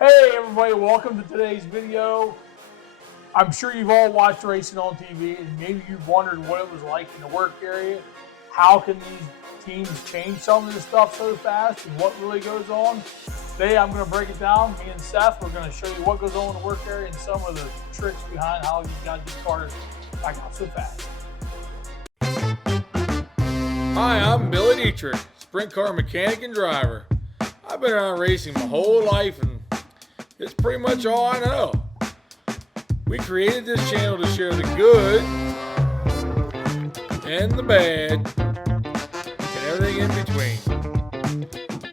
Hey everybody, welcome to today's video. I'm sure you've all watched racing on TV and maybe you've wondered what it was like in the work area. How can these teams change some of this stuff so fast and what really goes on? Today I'm going to break it down. Me and Seth, we're going to show you what goes on in the work area and some of the tricks behind how you got these cars back out so fast. Hi, I'm Billy Dietrich, sprint car mechanic and driver. I've been around racing my whole life and it's pretty much all I know. We created this channel to share the good and the bad and everything in between.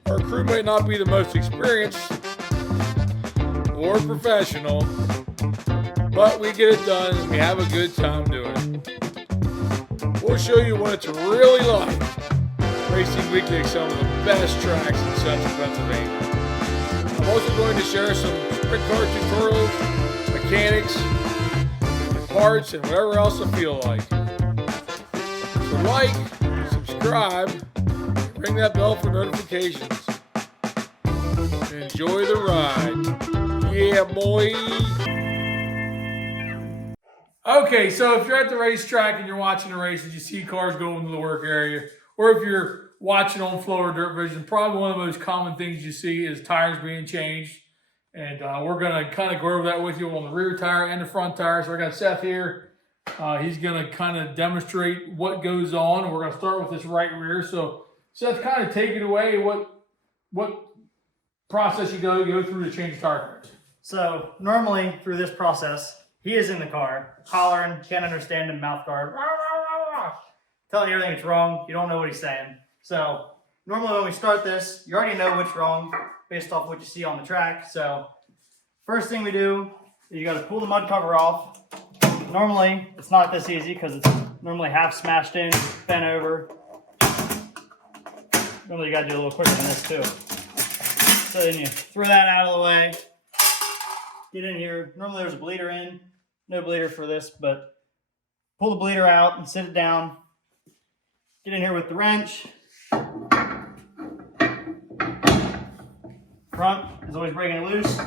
Our crew may not be the most experienced or professional, but we get it done and we have a good time doing it. We'll show you what it's really like racing weekly at some of the best tracks in central Pennsylvania. I'm also going to share some sprint car tutorials, mechanics, parts, and whatever else I feel like. So like, subscribe, and ring that bell for notifications. And enjoy the ride. Yeah, boy. Okay, so if you're at the racetrack and you're watching the races, you see cars go into the work area, or if you're watching on Flow or Dirt Vision, probably one of the most common things you see is tires being changed. And we're going to kind of go over that with you on the rear tire and the front tire. So I got Seth here. He's going to kind of demonstrate what goes on. And we're going to start with this right rear. So Seth, kind of take it away. What process you go through to change tire pressure? So normally through this process, he is in the car, hollering, can't understand him, mouth guard, rah, rah, rah, rah, telling you everything that's wrong. You don't know what he's saying. So normally when we start this, you already know what's wrong based off what you see on the track. So first thing we do is you got to pull the mud cover off. Normally it's not this easy because it's normally half smashed in, bent over. Normally you got to do a little quicker than this too. So then you throw that out of the way. Get in here. Normally there's a bleeder in. No bleeder for this, but pull the bleeder out and sit it down. Get in here with the wrench. Front is always breaking it loose.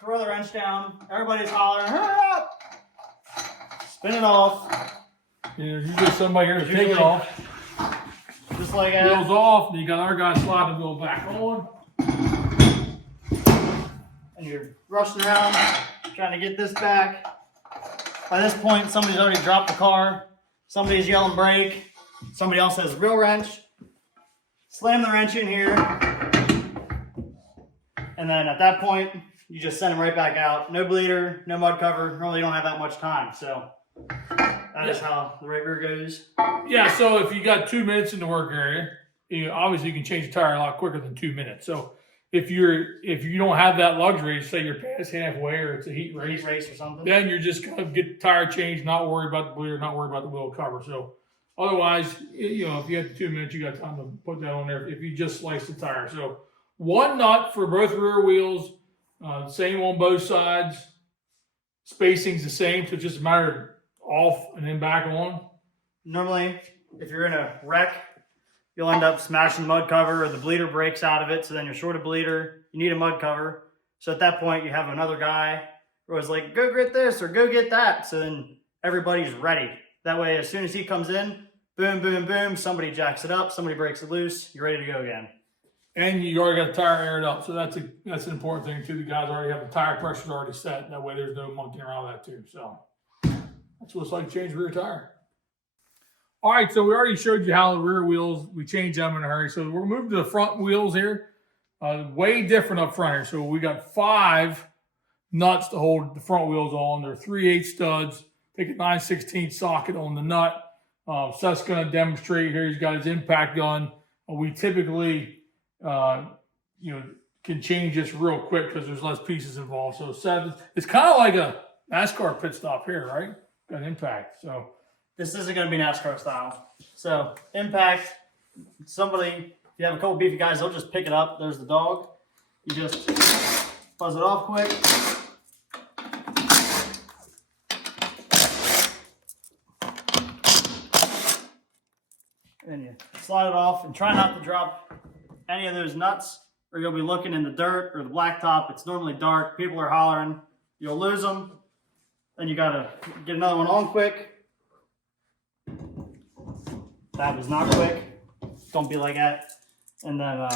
Throw the wrench down. Everybody's hollering. Hurry up! Spin it off. There's usually somebody here to take it off. Just like that. Wheels off, and you got our guy sliding the wheel back on. And you're rushing around, trying to get this back. By this point, somebody's already dropped the car. Somebody's yelling brake. Somebody else has a real wrench. Slam the wrench in here. And then at that point, you just send them right back out. No bleeder, no mud cover. Normally you don't have that much time. So that is how the right rear goes. Yeah, so if you got 2 minutes in the work area, obviously you can change the tire a lot quicker than 2 minutes. So if you don't have that luxury, say you're past halfway or it's a heat race or something, then you're just gonna get the tire changed, not worry about the bleeder, not worry about the wheel cover. So otherwise, if you have 2 minutes, you got time to put that on there if you just slice the tire. So one nut for both rear wheels, same on both sides. Spacing's the same, so it's just a matter of off and then back on. Normally, if you're in a wreck, you'll end up smashing the mud cover or the bleeder breaks out of it. So then you're short of bleeder. You need a mud cover. So at that point, you have another guy who was like, go get this or go get that. So then everybody's ready. That way, as soon as he comes in, boom, boom, boom, somebody jacks it up, somebody breaks it loose, you're ready to go again. And you already got the tire aired up. So that's an important thing too. The guys already have the tire pressure already set. That way there's no monkeying around with that too. So that's what it's like to change rear tire. All right, so we already showed you how the rear wheels, we change them in a hurry. So we're moving to the front wheels here. Way different up front here. So we got 5 nuts to hold the front wheels on. They're 3/8 studs. Take a 9/16 socket on the nut. Seth's going to demonstrate here. He's got his impact gun. We typically, can change this real quick because there's less pieces involved. So Seth, it's kind of like a NASCAR pit stop here, right? Got an impact, so. This isn't going to be NASCAR style. So, impact, somebody, if you have a couple beefy guys, they'll just pick it up. There's the dog. You just buzz it off quick. And then you slide it off and try not to drop any of those nuts or you'll be looking in the dirt or the blacktop. It's normally dark. People are hollering. You'll lose them. Then you got to get another one on quick. That was not quick. Don't be like that. And then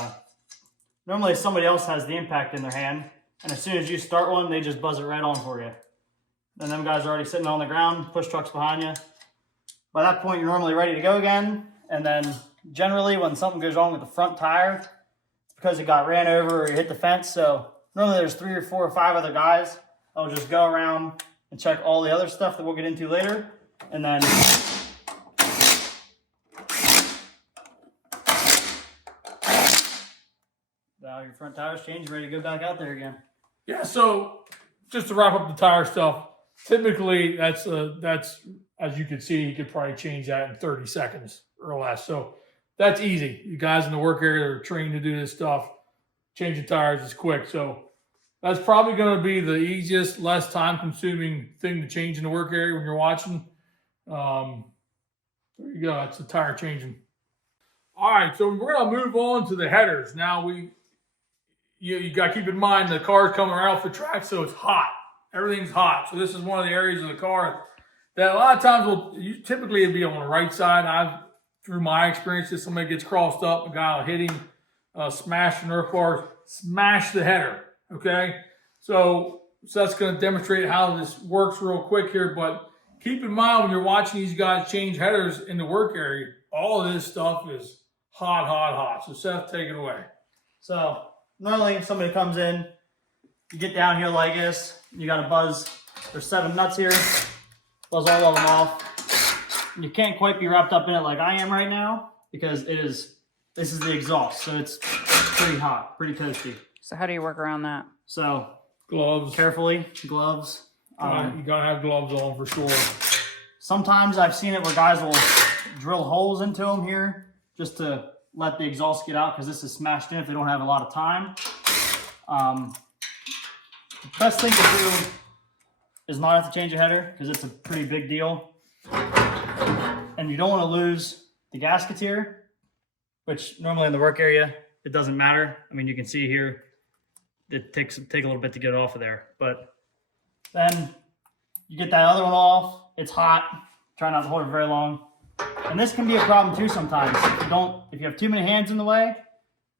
normally somebody else has the impact in their hand. And as soon as you start one, they just buzz it right on for you. And them guys are already sitting on the ground, push trucks behind you. By that point, you're normally ready to go again. And then generally when something goes wrong with the front tire, it's because it got ran over or you hit the fence. So normally there's 3 or 4 or 5 other guys that will just go around and check all the other stuff that we'll get into later. And then now your front tire's changed, ready to go back out there again. Yeah, so just to wrap up the tire stuff, typically that's as you can see, you could probably change that in 30 seconds or less. So that's easy. You guys in the work area are trained to do this stuff. Changing tires is quick. So that's probably going to be the easiest, less time consuming thing to change in the work area when you're watching. There you go. That's the tire changing. All right, so we're going to move on to the headers. Now you got to keep in mind the car's coming right off the track, so it's hot. Everything's hot. So this is one of the areas of the car that a lot of times typically it'd be on the right side. Through my experience, if somebody gets crossed up, a guy will hit him, smash the Nerf bar, smash the header. Okay, so that's going to demonstrate how this works real quick here. But keep in mind when you're watching these guys change headers in the work area, all of this stuff is hot, hot, hot. So Seth, take it away. So normally if somebody comes in, you get down here like this, you got to buzz. There's 7 nuts here. Buzz all of them off. You can't quite be wrapped up in it like I am right now because this is the exhaust, so it's pretty hot, pretty toasty. So how do you work around that? So Gloves. carefully, gloves. You gotta have gloves on for sure. Sometimes I've seen it where guys will drill holes into them here just to let the exhaust get out because this is smashed in if they don't have a lot of time. The best thing to do is not have to change a header because it's a pretty big deal. And you don't want to lose the gaskets here, which normally in the work area, it doesn't matter. I mean, you can see here, it take a little bit to get it off of there. But then you get that other one off. It's hot. Try not to hold it very long. And this can be a problem too sometimes. If you have too many hands in the way,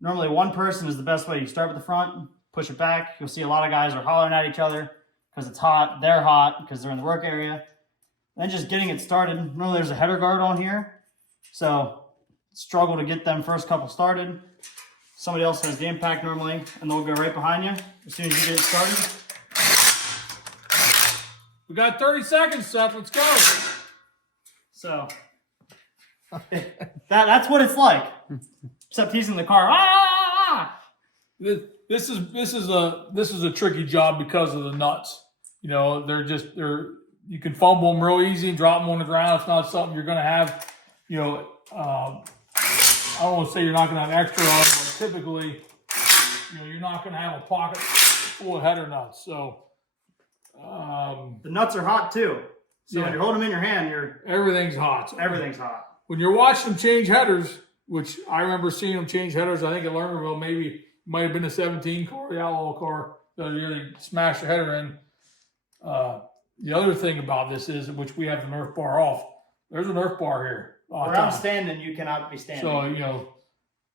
normally one person is the best way. You start with the front, push it back. You'll see a lot of guys are hollering at each other because it's hot. They're hot because they're in the work area. Then just getting it started. Normally there's a header guard on here. So struggle to get them first couple started. Somebody else has the impact normally, and they'll go right behind you as soon as you get it started. We got 30 seconds, Seth. Let's go. So that's what it's like. Except he's in the car. Ah! This is a tricky job because of the nuts. You know, you can fumble them real easy and drop them on the ground. It's not something you're going to have. You know, I don't want to say you're not going to have extra of, but typically, you know, you're not going to have a pocket full of header nuts. So the nuts are hot too. So yeah. when you're holding them in your hand, everything's hot. So everything's hot. when you're watching them change headers, which I remember seeing them change headers, I think at Lernerville, maybe it might have been a 17 car, the Outlaw car that really smashed the header in. The other thing about this is, which we have the Nerf bar off, there's a Nerf bar here. Where I'm standing, you cannot be standing. So, you know,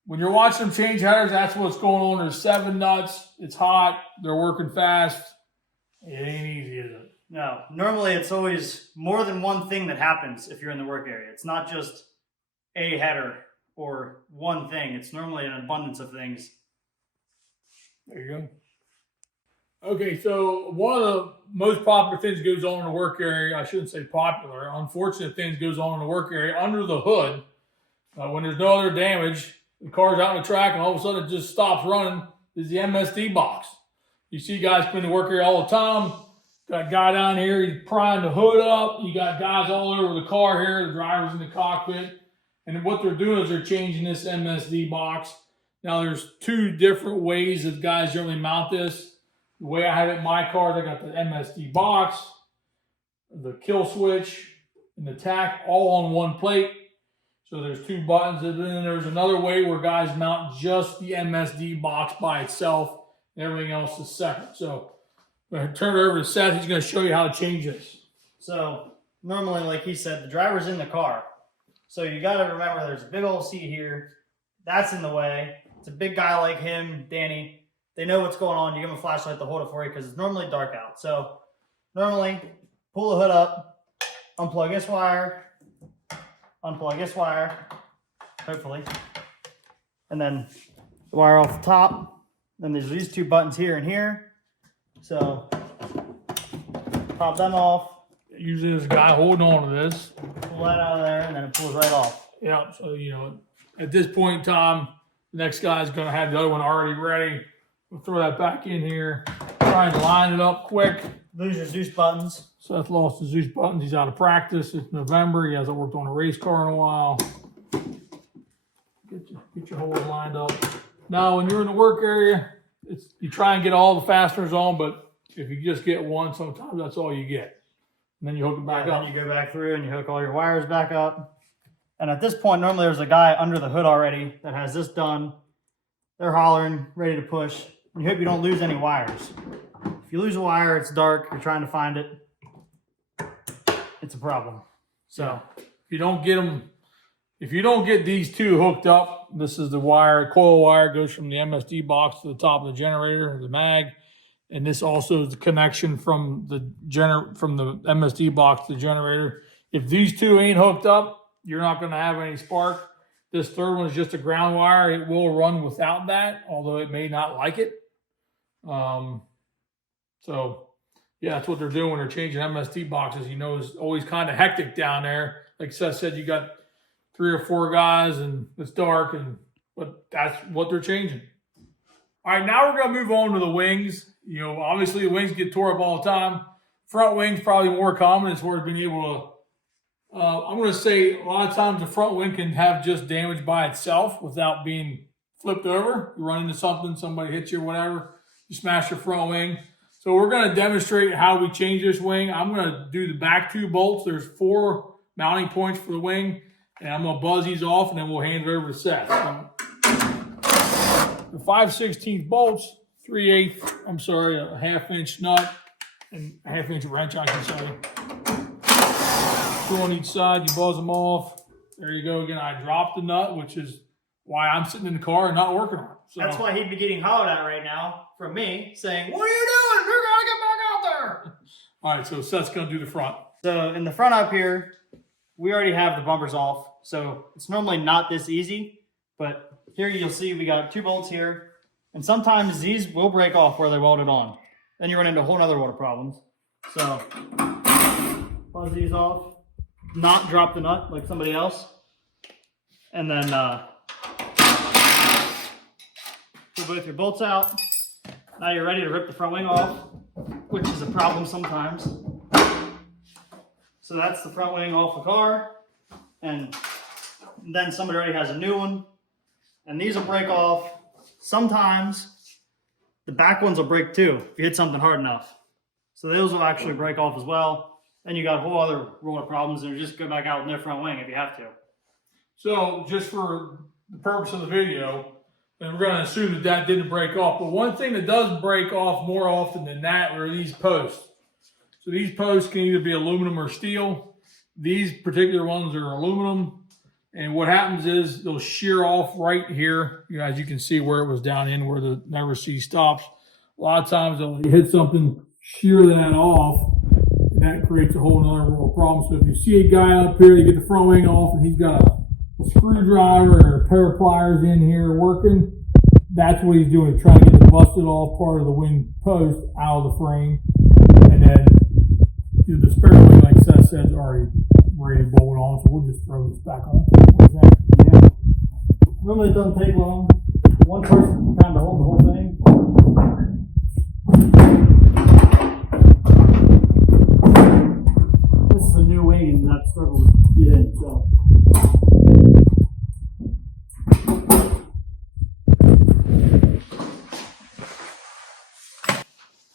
when you're watching them change headers, that's what's going on. There's 7 nuts. It's hot. They're working fast. It ain't easy, is it? No. Normally, it's always more than one thing that happens if you're in the work area. It's not just a header or one thing. It's normally an abundance of things. There you go. Okay, so one of the most popular things goes on in the work area, I shouldn't say popular, unfortunate things goes on in the work area under the hood. When there's no other damage, the car's out on the track and all of a sudden it just stops running, is the MSD box. You see guys come in the work area all the time. Got a guy down here, he's prying the hood up. You got guys all over the car here, the driver's in the cockpit. And what they're doing is they're changing this MSD box. Now there's 2 different ways that guys generally mount this. The way I have it in my cars, I got the MSD box, the kill switch, and the tack all on one plate. So there's 2 buttons, and then there's another way where guys mount just the MSD box by itself, and everything else is separate. So I'm going to turn it over to Seth. He's going to show you how to change this. So normally, like he said, the driver's in the car. So you got to remember there's a big old seat here. That's in the way. It's a big guy like him, Danny. They know what's going on. You give them a flashlight to hold it for you because it's normally dark out. So normally, pull the hood up, unplug this wire, hopefully, and then the wire off the top. Then there's these 2 buttons here and here. So pop them off. Usually there's a guy holding on to this. Pull that out of there, and then it pulls right off. Yeah, so, you know, at this point in time, the next guy's going to have the other one already ready. We'll throw that back in here. Try and line it up quick. Lose your Zeus buttons. Seth lost his Zeus buttons. He's out of practice. It's November. He hasn't worked on a race car in a while. Get your holes lined up. Now, when you're in the work area, you try and get all the fasteners on, but if you just get one, sometimes that's all you get. And then you hook it back up. Then you go back through and you hook all your wires back up. And at this point, normally there's a guy under the hood already that has this done. They're hollering, ready to push. And you hope you don't lose any wires. If you lose a wire, it's dark, you're trying to find it, it's a problem. So if you don't get them, if you don't get these 2 hooked up, this is the wire, coil wire goes from the MSD box to the top of the generator, the mag. And this also is the connection from the MSD box to the generator. If these 2 ain't hooked up, you're not going to have any spark. This 3rd one is just a ground wire. It will run without that, although it may not like it. So, yeah, that's what they're doing when they're changing MSD boxes. You know, it's always kind of hectic down there. Like Seth said, you got 3 or 4 guys, and it's dark, but that's what they're changing. All right, now we're going to move on to the wings. You know, obviously the wings get tore up all the time. Front wings probably more common as far as being able to, I'm going to say a lot of times the front wing can have just damage by itself without being flipped over. You run into something, somebody hits you or whatever, you smash your front wing. So we're going to demonstrate how we change this wing. I'm going to do the back 2 bolts. There's 4 mounting points for the wing, and I'm going to buzz these off, and then we'll hand it over to Seth. So, the 5/16 bolts, 3/8, I'm sorry, a 1/2-inch nut, and a 1/2-inch wrench, I can say. 2 on each side, you buzz them off. There you go again. I dropped the nut, which is why I'm sitting in the car and not working on it. So, that's why he'd be getting hollered at right now from me, saying, "What are you doing? You're going to get back out there." All right, so Seth's going to do the front. So in the front up here, we already have the bumpers off. So it's normally not this easy, but here you'll see we got 2 bolts here. And sometimes these will break off where they're welded on. Then you run into a whole other world of problems. So buzz these off, not drop the nut like somebody else. And then pull both your bolts out. Now you're ready to rip the front wing off, which is a problem sometimes. So that's the front wing off the car. And then somebody already has a new one. And these will break off. Sometimes the back ones will break too if you hit something hard enough. So those will actually break off as well. Then you got a whole other world of problems, and you just go back out with no front wing if you have to. So just for the purpose of the video, and we're going to assume that that didn't break off. But one thing that does break off more often than that are these posts. So these posts can either be aluminum or steel. These particular ones are aluminum. And what happens is they'll shear off right here. You know, as you can see where it was down in where the never see stops. A lot of times they'll hit something, shear that off, and that creates a whole other world of problems. So if you see a guy up here, you get the front wing off, and he's got a screwdriver or a pair of pliers in here working, that's what he's doing, trying to get the busted off part of the wing post out of the frame. And then the spare wing, like Seth said, is already ready to bolt on, so we'll just throw this back on. Yeah. Really, it doesn't take long. One person can kind of hold the whole thing. This is a new wing that I've struggled to get in, so.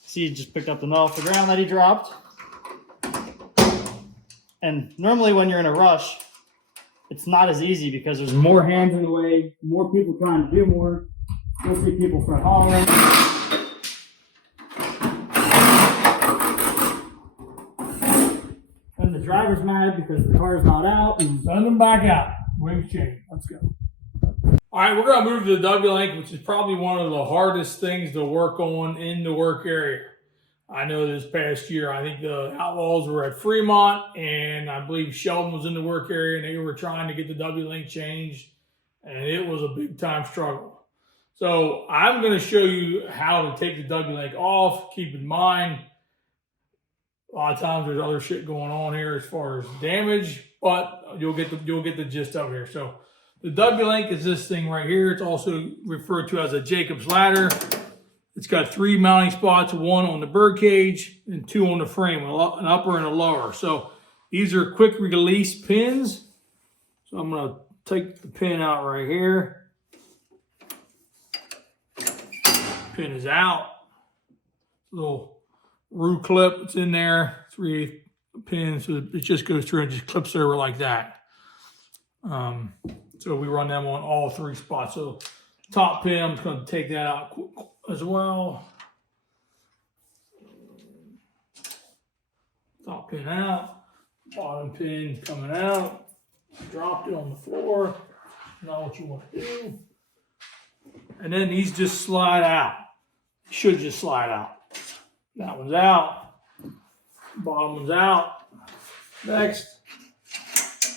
See, he just picked up the nut off the ground that he dropped. And normally when you're in a rush, it's not as easy because there's more hands in the way, more people trying to do more. You'll see people start hollering. And the driver's mad because the car's not out. And send them back out. Wings change. Let's go. All right, we're going to move to the Wlink, which is probably one of the hardest things to work on in the work area. I know this past year, I think the Outlaws were at Fremont, and I believe Sheldon was in the work area, and they were trying to get the Wlink changed, and it was a big-time struggle. So I'm going to show you how to take the Wlink off. Keep in mind, a lot of times there's other shit going on here as far as damage, but you'll get the gist of it here. So the Wlink is this thing right here. It's also referred to as a Jacob's ladder. It's got 3 mounting spots, 1 on the bird cage and 2 on the frame, an upper and a lower. So these are quick release pins. So I'm going to take the pin out right here. Pin is out. Little root clip that's in there. 3 pins, so it just goes through and just clips over like that. So we run them on all 3 spots. So top pin, I'm just going to take that out as well. Top pin out, bottom pin coming out. Dropped it on the floor. Not what you want to do. And then these just slide out. Should just slide out. That one's out. Bottom one's out. Next.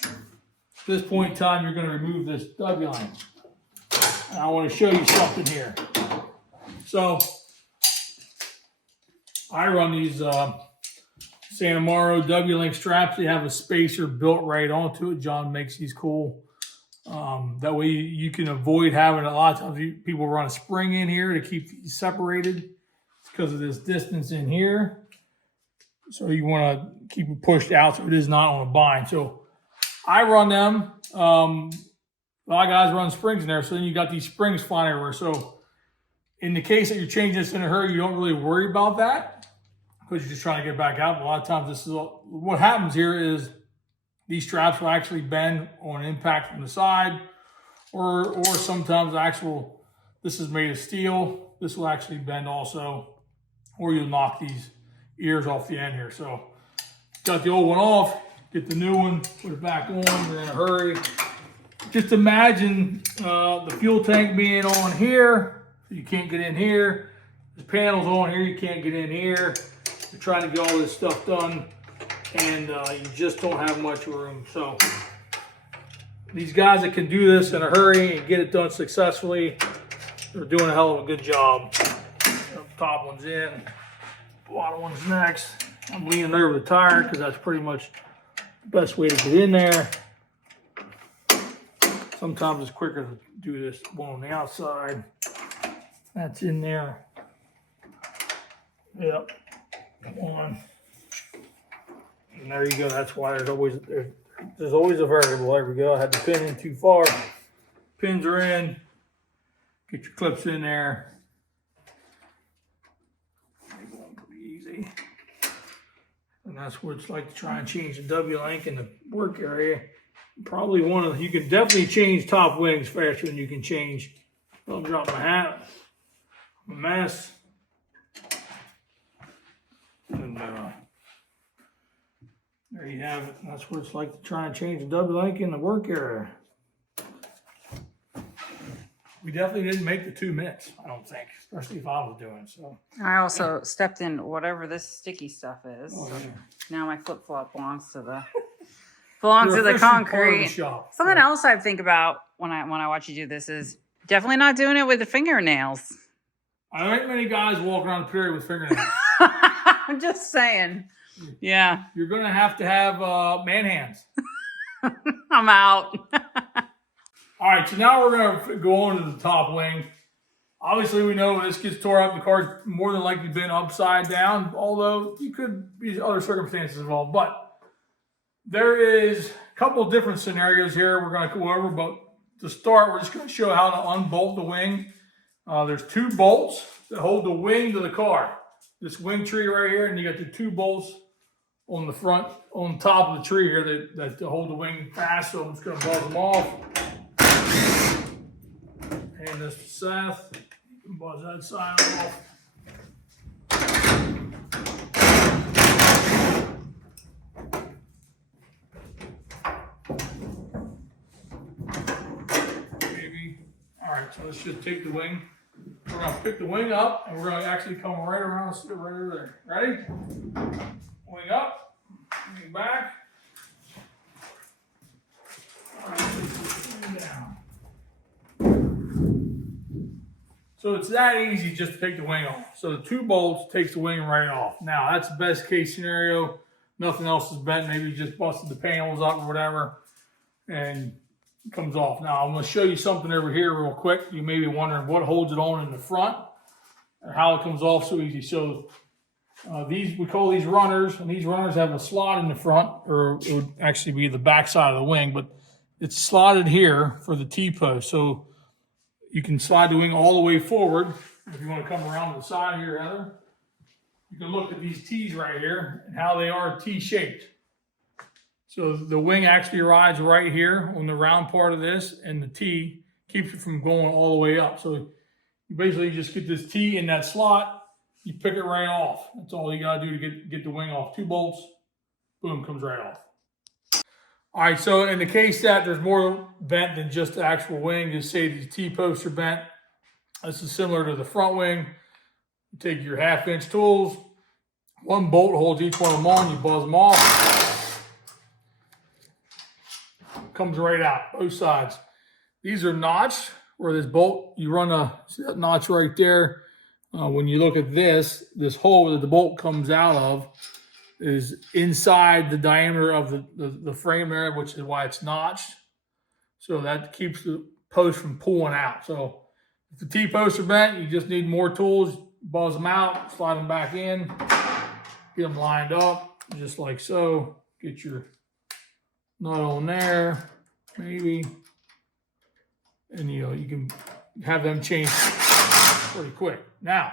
At this point in time, you're going to remove this Wlink. And I want to show you something here. So, I run these Santa Mauro Wlink straps. They have a spacer built right onto it. John makes these cool. That way you can avoid having, a lot of times people run a spring in here to keep these separated. It's because of this distance in here. So you want to keep it pushed out so it is not on a bind. So I run them. A lot of guys run springs in there, so then you got these springs flying everywhere. So in the case that you're changing this in a hurry, you don't really worry about that because you're just trying to get back out. But a lot of times this is what happens here is these straps will actually bend on impact from the side, or sometimes this is made of steel. This will actually bend also, or you'll knock these ears off the end here. So got the old one off, get the new one, put it back on, we're in a hurry. Just imagine the fuel tank being on here, so you can't get in here. The panel's on here, you can't get in here. You're trying to get all this stuff done, and you just don't have much room. So these guys that can do this in a hurry and get it done successfully, they're doing a hell of a good job. The top one's in, bottom one's next. I'm leaning over the tire because that's pretty much the best way to get in there. Sometimes it's quicker to do this one on the outside. That's in there. Yep. One. And there you go. That's why there's always a variable. There we go. I had the pin in too far. Pins are in. Get your clips in there. Pretty easy. And that's what it's like to try and change the Wlink in the work area. Probably you can definitely change top wings faster than you can change. I'll drop my hat. I'm a mess. And there you have it. That's what it's like to try and change the Wlink in the work area. We definitely didn't make the 2 minutes, I don't think, especially if I was doing so. I also stepped in whatever this sticky stuff is. Oh, yeah. Now my flip flop belongs to the You're the officially part of the concrete. shop. Something else I think about when I watch you do this is definitely not doing it with the fingernails. I don't think many guys walk around the period with fingernails. I'm just saying. Yeah, You're going to have man hands. I'm out. All right, so now we're going to go on to the top wing. Obviously, we know when this gets tore up, the car's more than likely been upside down, although you could be other circumstances involved. But there is a couple of different scenarios here we're going to go over. But to start, we're just going to show how to unbolt the wing. There's 2 bolts that hold the wing to the car. This wing tree right here, and you got the 2 bolts on the front, on top of the tree here that to hold the wing fast. So I'm just gonna buzz them off. Hand this to Seth. You can buzz that side off. So let's just take the wing. We're gonna pick the wing up and we're gonna actually come right around and sit right over there. Ready? Wing up, wing back. All right, wing down. So it's that easy just to take the wing off. So the 2 bolts takes the wing right off. Now that's the best case scenario. Nothing else is bent. Maybe you just busted the panels up or whatever. And comes off. Now I'm going to show you something over here real quick. You may be wondering what holds it on in the front or how it comes off so easy. So these, we call these runners, and these runners have a slot in the front, or it would actually be the back side of the wing, but it's slotted here for the T-post. So you can slide the wing all the way forward. If you want to come around to the side here, Heather, you can look at these T's right here and how they are T-shaped. So the wing actually rides right here on the round part of this, and the T keeps it from going all the way up. So you basically just get this T in that slot, you pick it right off. That's all you gotta do to get the wing off. 2 bolts, boom, comes right off. All right, so in the case that there's more bent than just the actual wing, just say these T-posts are bent. This is similar to the front wing. You take your 1/2-inch tools, 1 bolt holds each one of them on, you buzz them off. Comes right out, both sides. These are notched, where this bolt, you run see that notch right there. When you look at this hole that the bolt comes out of is inside the diameter of the frame there, which is why it's notched. So that keeps the post from pulling out. So if the T-posts are bent, you just need more tools, buzz them out, slide them back in, get them lined up, just like so. Get your nut on there, maybe, and you can have them changed pretty quick. Now,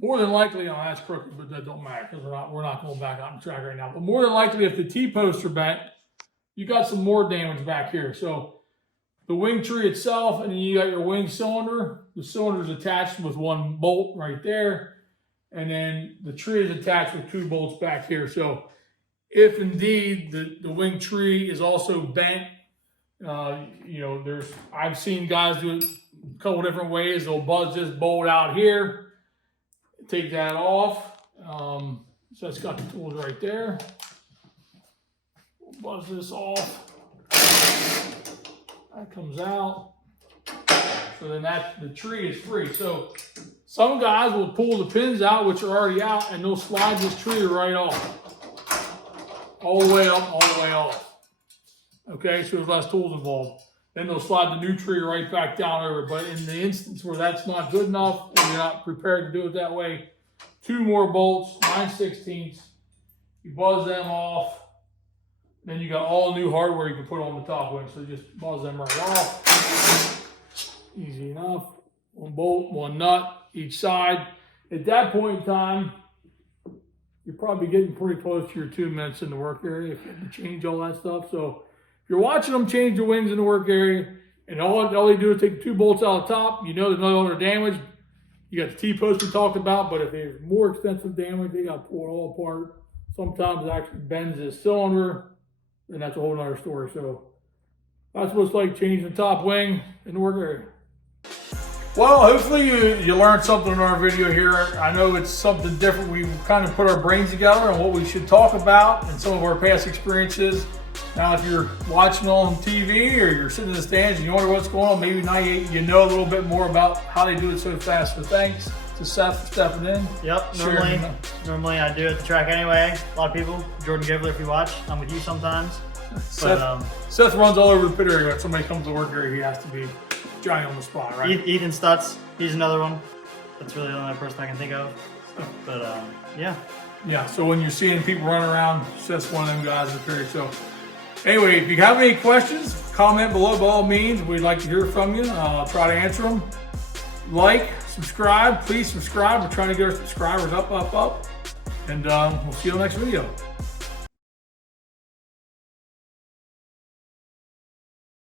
more than likely, that's crooked, but that don't matter because we're not going back out on track right now. But more than likely, if the T-posts are bent, you got some more damage back here. So the wing tree itself, and then you got your wing cylinder. The cylinder is attached with 1 bolt right there, and then the tree is attached with 2 bolts back here. So if indeed the wing tree is also bent, I've seen guys do it a couple different ways. They'll buzz this bolt out here, take that off. So it's got the tools right there. We'll buzz this off. That comes out. So then the tree is free. So some guys will pull the pins out, which are already out, and they'll slide this tree right off. All the way up, all the way off. Okay, so there's less tools involved. Then they'll slide the new tree right back down over. But in the instance where that's not good enough, and you're not prepared to do it that way, 2 more bolts, 9/16. You buzz them off. Then you got all new hardware you can put on the top wing. So just buzz them right off. Easy enough. 1 bolt, 1 nut each side. At that point in time, you're probably getting pretty close to your 2 minutes in the work area if you have to change all that stuff. So if you're watching them change the wings in the work area, and all they do is take the 2 bolts out of the top, you know there's no other damage. You got the T-post we talked about, but if there's more extensive damage, they got to pull it all apart. Sometimes it actually bends this cylinder, and that's a whole other story. So that's what it's like changing the top wing in the work area. Well, hopefully you learned something in our video here. I know it's something different. We've kind of put our brains together on what we should talk about and some of our past experiences. Now, if you're watching on TV or you're sitting in the stands and you wonder what's going on, maybe now you know a little bit more about how they do it so fast. So thanks to Seth for stepping in. Yep, normally I do it at the track anyway. A lot of people, Jordan Gibler, if you watch, I'm with you sometimes. Seth runs all over the pit area. When somebody comes to work here, he has to be Johnny on the spot, right? Ethan Stutz, he's another one. That's really the only person I can think of. But yeah. Yeah, so when you're seeing people running around, Seth's one of them guys in the pit area. So anyway, if you have any questions, comment below by all means. We'd like to hear from you. I'll try to answer them. Like, subscribe, please subscribe. We're trying to get our subscribers up. And we'll see you in the next video.